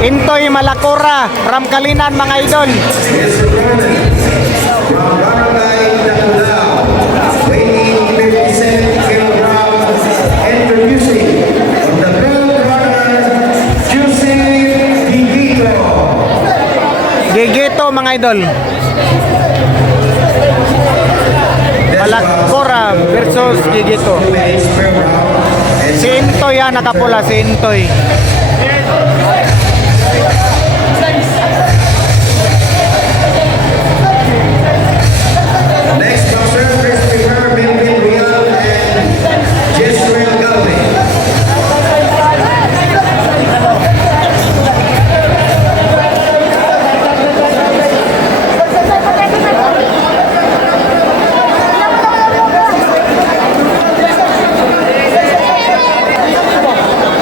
Intoy Malacora, Ramkalinan mga idol. Gigito mga idol. Malacora versus Gigito. Si Intoy nakapula, si Intoy. Next boxer, please prepare Melvin Rial and Jezreel Galvin.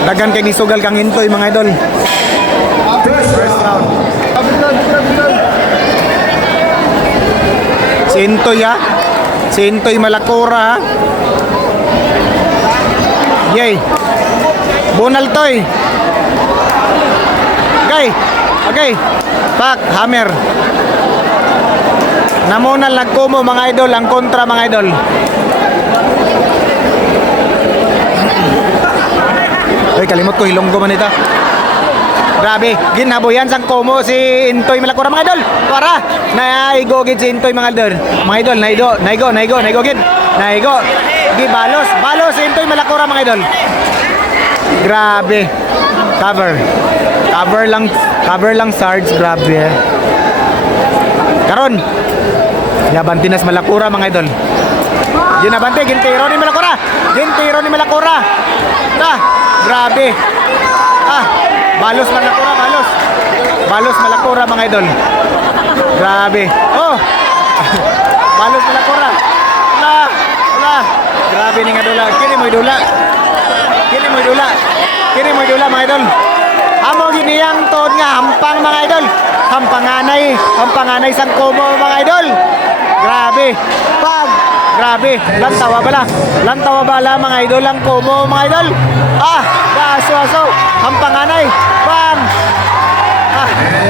Dagan kay gisugal kang Intoy mga idol. First round. Si Intoy si Intoy Malacora Yay. Bunal toy. Okay. Pak, hammer. Namunal nagkumo mga idol ang kontra mga idol. Ay, kalimot ko hilonggo man ito. Grabe, ginaboyan sang komo si Intoy Malacora mga idol. Para naigogid si Intoy mga idol. Mga idol, naigo gid. Naigo. Gi balos si Intoy Malacora mga idol. Grabe. Cover lang Sarge, grabe. Karon. Yabantinas Malacora mga idol. Ginabante, gintiro ni Malacora. Grabe. Balos Malacora mga idol. Grabe. Oh. Balos Malacora. Wala. Grabe ni nga dula. Kini mo idula mga idol. Amo giniyang tod nga hampang mga idol. Hampanganay sang komo mga idol. Grabe. Grabe. Lantawa bala mga idol ang komo mga idol. Gaso. Hampanganay.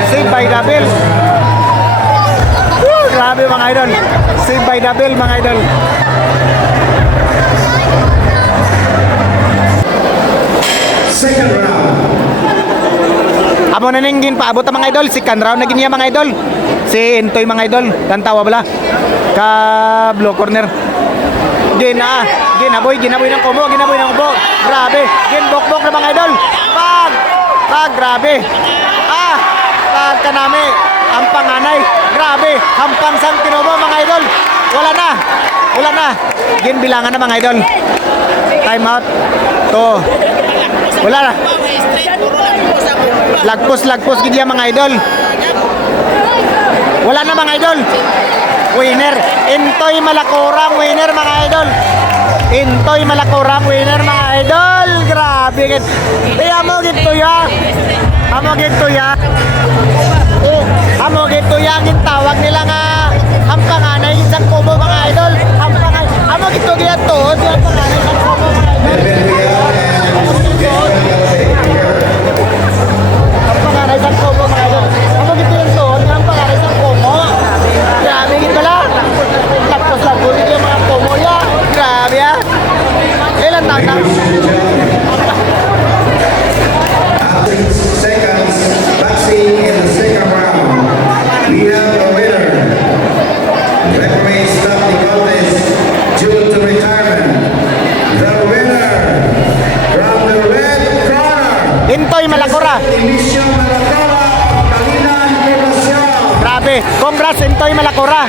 Save by double. Grabe mga idol. Save by double mga idol. Second round. Amo na ninggin paabot ang mga idol. Second round na giniya mga idol. Si Intoy mga idol. Lantawa bala. Ka blue corner. Ginaboy ng kubo. Grabe. Ginbokbok na mga idol. Grabe. Kanami. Ang panganay. Grabe. Hampang sang tinobo mga idol. Wala na. Ginbilangan na mga idol. Time out. Wala na. Lagpos gidya mga idol. Wala na mga idol. Winner. Intoy Malacora winner mga idol. Grabe gid. Amo gito ya. Gintawag nila nga hampanganay isang kubo mga idol. Amo gito gid to. Hampanganay isang kubo mga idol. Melvin Rial and Jezreel Galvin. Hampanganay isang kubo mga idol. Amo gito yung to. Hampanganay isang kubo. Grabe gid pala. Tapos lang gud yung mga kubo ya. Grabe ya. Ilan taon na? 6 seconds. Boxing in the second round. We have a winner. Referee stop the contest due to retirement. The winner from the red corner. Intoy Malacora. Inicio Malacora, Pangilinan, Poblacion. Grabe. Congrats Intoy Malacora.